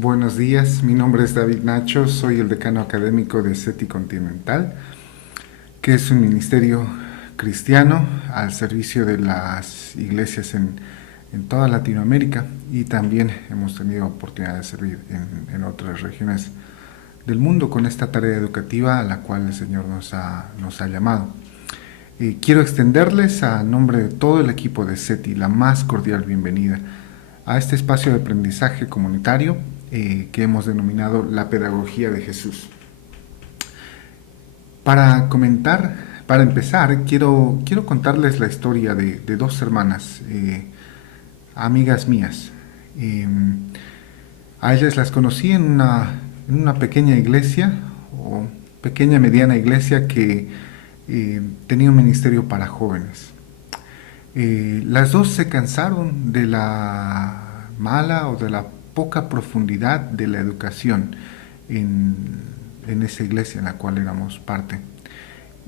Buenos días, mi nombre es David Nacho, soy el decano académico de SETI Continental, que es un ministerio cristiano al servicio de las iglesias en toda Latinoamérica, y también hemos tenido oportunidad de servir en otras regiones del mundo con esta tarea educativa a la cual el Señor nos ha llamado. Quiero extenderles, a nombre de todo el equipo de SETI, la más cordial bienvenida a este espacio de aprendizaje comunitario que hemos denominado la pedagogía de Jesús. Para empezar, quiero contarles la historia de dos hermanas, amigas mías. Eh, a ellas las conocí en una pequeña iglesia, o pequeña mediana iglesia, que tenía un ministerio para jóvenes. Las dos se cansaron de la mala o de la poca profundidad de la educación en, en esa iglesia en la cual éramos parte.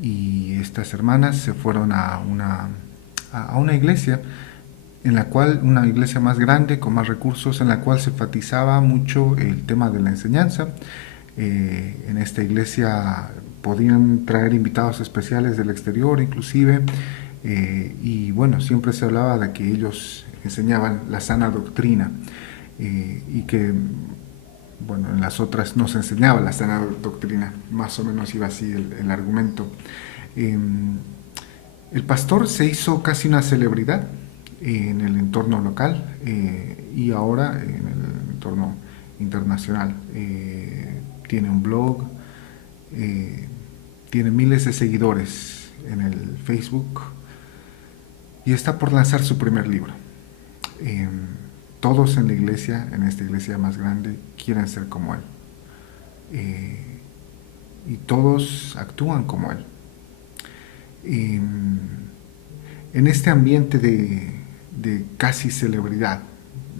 Y estas hermanas se fueron a una iglesia una iglesia más grande, con más recursos, en la cual se enfatizaba mucho el tema de la enseñanza. En esta iglesia podían traer invitados especiales del exterior inclusive, y bueno, siempre se hablaba de que ellos enseñaban la sana doctrina, y que bueno, en las otras no se enseñaba la sana doctrina, más o menos iba así el argumento. Eh, el pastor se hizo casi una celebridad en el entorno local, y ahora en el entorno internacional. Tiene un blog, tiene miles de seguidores en el Facebook y está por lanzar su primer libro. Eh, Todos en la iglesia, en esta iglesia más grande, quieren ser como él. Y todos actúan como él. Eh, en este ambiente de casi celebridad,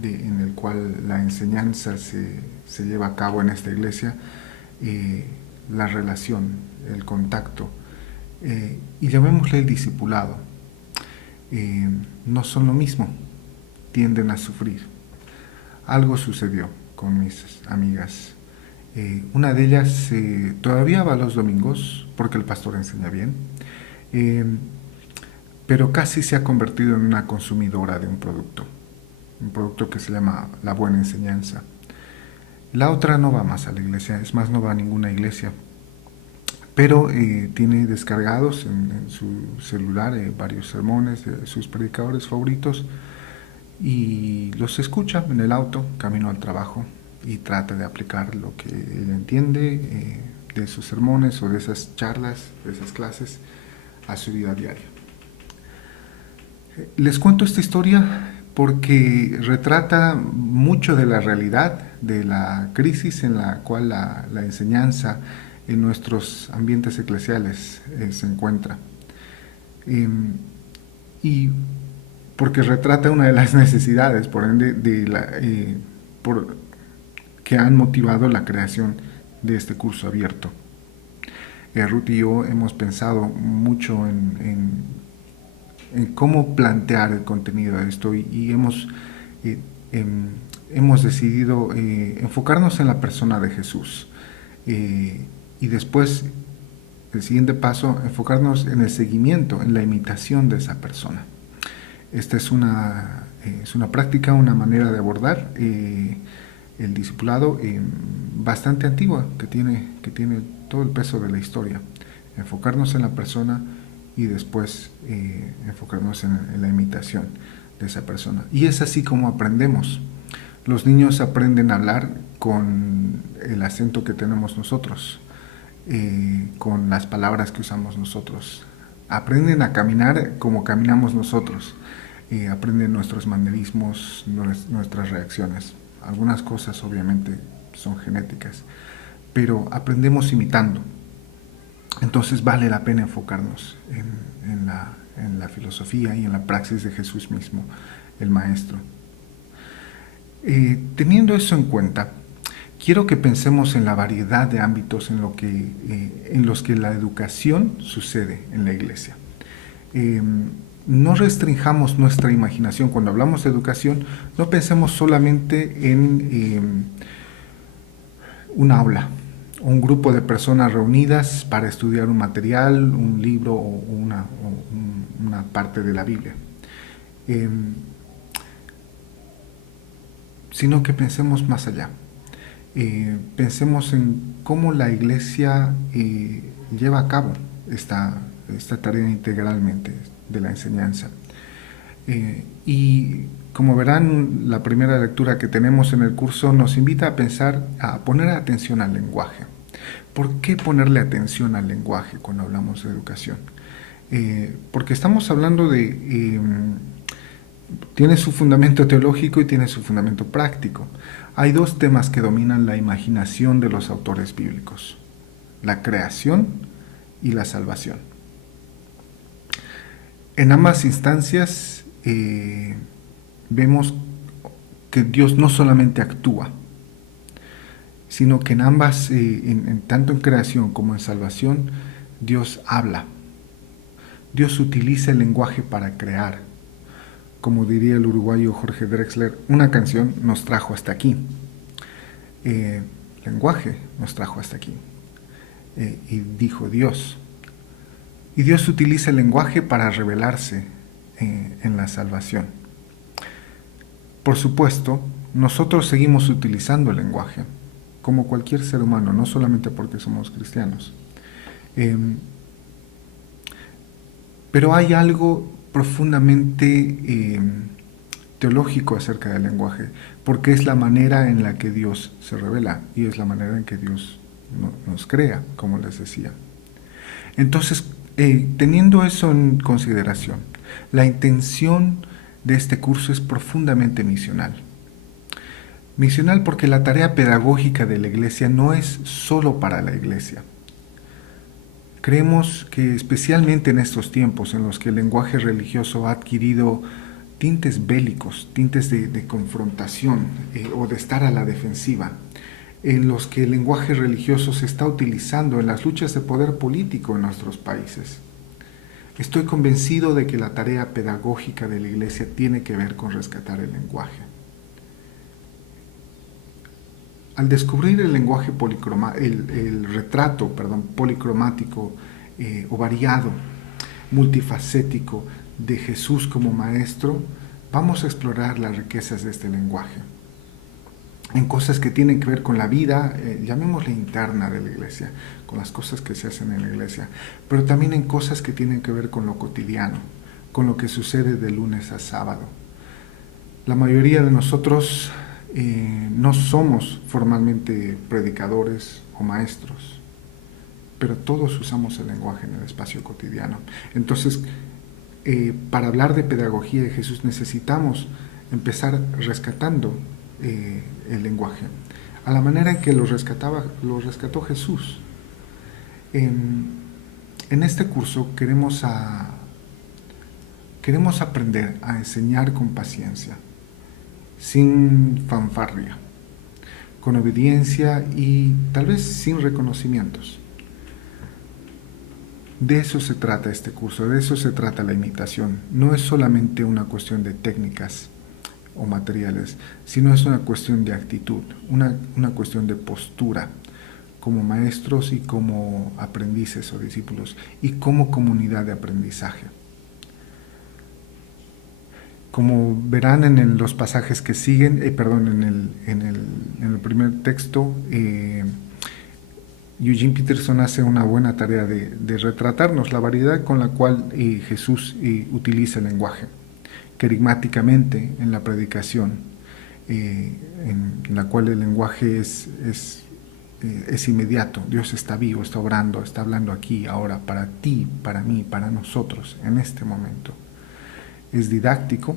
en el cual la enseñanza se lleva a cabo en esta iglesia, la relación, el contacto, y llamémosle el discipulado, no son lo mismo, tienden a sufrir. Algo sucedió con mis amigas. Una de ellas todavía va los domingos porque el pastor enseña bien, eh, pero casi se ha convertido en una consumidora de un producto que se llama la buena enseñanza. La otra no va más a la iglesia, es más, no va a ninguna iglesia, pero tiene descargados en su celular varios sermones de sus predicadores favoritos, y los escucha en el auto, camino al trabajo, y trata de aplicar lo que ella entiende de sus sermones o de esas charlas, de esas clases, a su vida diaria. Les cuento esta historia porque retrata mucho de la realidad, de la crisis en la cual la enseñanza en nuestros ambientes eclesiales se encuentra. Y porque retrata una de las necesidades, por ende, que han motivado la creación de este curso abierto. Ruth y yo hemos pensado mucho en cómo plantear el contenido de esto, y hemos decidido enfocarnos en la persona de Jesús, y después, el siguiente paso, enfocarnos en el seguimiento, en la imitación de esa persona. Esta es una práctica, una manera de abordar el discipulado bastante antigua, que tiene todo el peso de la historia. Enfocarnos en la persona y después enfocarnos en la imitación de esa persona. Y es así como aprendemos. Los niños aprenden a hablar con el acento que tenemos nosotros, con las palabras que usamos nosotros. Aprenden a caminar como caminamos nosotros. Aprenden nuestros manerismos, nuestras reacciones. Algunas cosas obviamente son genéticas, pero aprendemos imitando. Entonces vale la pena enfocarnos en la filosofía y en la praxis de Jesús mismo, el Maestro. Teniendo eso en cuenta, quiero que pensemos en la variedad de ámbitos en los que la educación sucede en la iglesia. No restringamos nuestra imaginación. Cuando hablamos de educación, no pensemos solamente en un aula, un grupo de personas reunidas para estudiar un material, un libro o una parte de la Biblia. Sino que pensemos más allá. Pensemos en cómo la Iglesia lleva a cabo esta tarea integralmente de la enseñanza. Y como verán, la primera lectura que tenemos en el curso nos invita a pensar, a poner atención al lenguaje. ¿Por qué ponerle atención al lenguaje cuando hablamos de educación? Porque estamos hablando de... tiene su fundamento teológico y tiene su fundamento práctico. Hay dos temas que dominan la imaginación de los autores bíblicos: la creación y la salvación. En ambas instancias vemos que Dios no solamente actúa, sino que en ambas, tanto en creación como en salvación, Dios habla. Dios utiliza el lenguaje para crear. Como diría el uruguayo Jorge Drexler, una canción nos trajo hasta aquí. Lenguaje nos trajo hasta aquí. Y dijo Dios. Y Dios utiliza el lenguaje para revelarse en la salvación. Por supuesto, nosotros seguimos utilizando el lenguaje, como cualquier ser humano, no solamente porque somos cristianos. Pero hay algo profundamente teológico acerca del lenguaje, porque es la manera en la que Dios se revela y es la manera en que Dios nos crea, como les decía. Entonces, teniendo eso en consideración, la intención de este curso es profundamente misional. Misional porque la tarea pedagógica de la Iglesia no es solo para la Iglesia. Creemos que especialmente en estos tiempos en los que el lenguaje religioso ha adquirido tintes bélicos, tintes de confrontación o de estar a la defensiva, en los que el lenguaje religioso se está utilizando en las luchas de poder político en nuestros países. Estoy convencido de que la tarea pedagógica de la Iglesia tiene que ver con rescatar el lenguaje. Al descubrir el lenguaje el retrato policromático o variado, multifacético de Jesús como maestro, vamos a explorar las riquezas de este lenguaje en cosas que tienen que ver con la vida, llamémosle interna de la Iglesia, con las cosas que se hacen en la Iglesia, pero también en cosas que tienen que ver con lo cotidiano, con lo que sucede de lunes a sábado. La mayoría de nosotros no somos formalmente predicadores o maestros, pero todos usamos el lenguaje en el espacio cotidiano. Entonces, para hablar de pedagogía de Jesús necesitamos empezar rescatando el lenguaje, a la manera en que lo rescató Jesús. En este curso queremos aprender a enseñar con paciencia, sin fanfarria, con obediencia y tal vez sin reconocimientos. De eso se trata este curso, de eso se trata la imitación. No es solamente una cuestión de técnicas o materiales, sino es una cuestión de actitud, una cuestión de postura, como maestros y como aprendices o discípulos, y como comunidad de aprendizaje. Como verán en los pasajes que siguen, en el primer texto, Eugene Peterson hace una buena tarea de retratarnos la variedad con la cual Jesús utiliza el lenguaje, querigmáticamente en la predicación, en la cual el lenguaje es inmediato. Dios está vivo, está obrando, está hablando aquí, ahora, para ti, para mí, para nosotros, en este momento. Es didáctico,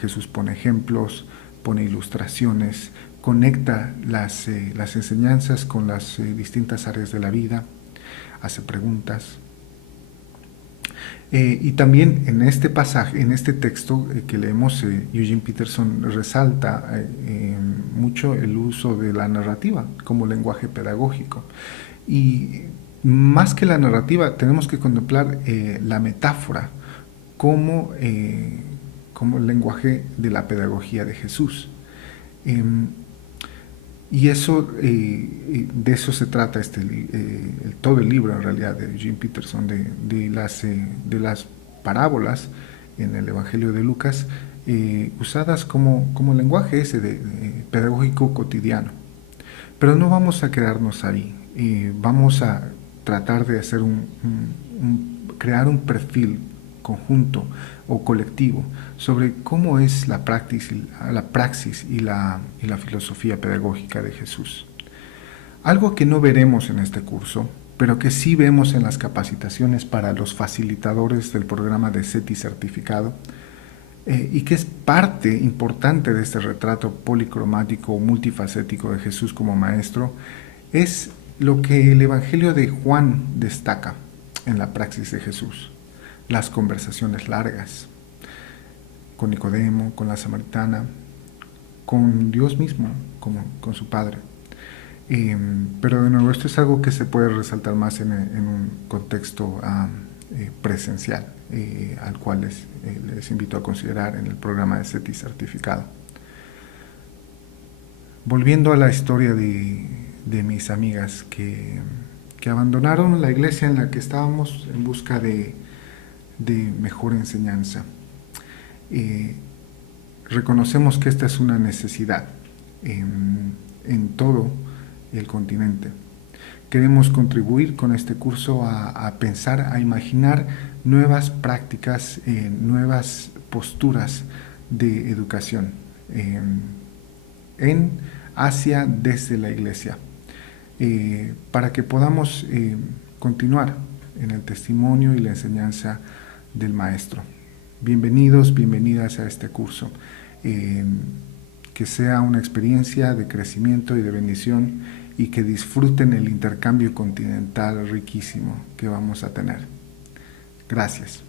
Jesús pone ejemplos, pone ilustraciones, conecta las enseñanzas con las distintas áreas de la vida, hace preguntas. Y también en este pasaje, en este texto que leemos, Eugene Peterson resalta mucho el uso de la narrativa como lenguaje pedagógico. Y más que la narrativa, tenemos que contemplar la metáfora como el lenguaje de la pedagogía de Jesús. Y eso, de eso se trata todo el libro en realidad de Jim Peterson, de las parábolas en el Evangelio de Lucas, usadas como lenguaje ese pedagógico cotidiano. Pero no vamos a quedarnos ahí, vamos a tratar de hacer crear un perfil conjunto o colectivo sobre cómo es la praxis y la filosofía pedagógica de Jesús. Algo que no veremos en este curso, pero que sí vemos en las capacitaciones para los facilitadores del programa de CETI certificado, y que es parte importante de este retrato policromático o multifacético de Jesús como maestro, es lo que el Evangelio de Juan destaca en la praxis de Jesús: las conversaciones largas con Nicodemo, con la samaritana, con Dios mismo, con su Padre. Pero de nuevo, esto es algo que se puede resaltar más en un contexto presencial, al cual les invito a considerar en el programa de CETI certificado. Volviendo a la historia de mis amigas que abandonaron la iglesia en la que estábamos en busca de mejor enseñanza. Reconocemos que esta es una necesidad en todo el continente. Queremos contribuir con este curso a pensar, a imaginar nuevas prácticas, nuevas posturas de educación hacia desde la iglesia, para que podamos continuar en el testimonio y la enseñanza del Maestro. Bienvenidos, bienvenidas a este curso. Que sea una experiencia de crecimiento y de bendición, y que disfruten el intercambio continental riquísimo que vamos a tener. Gracias.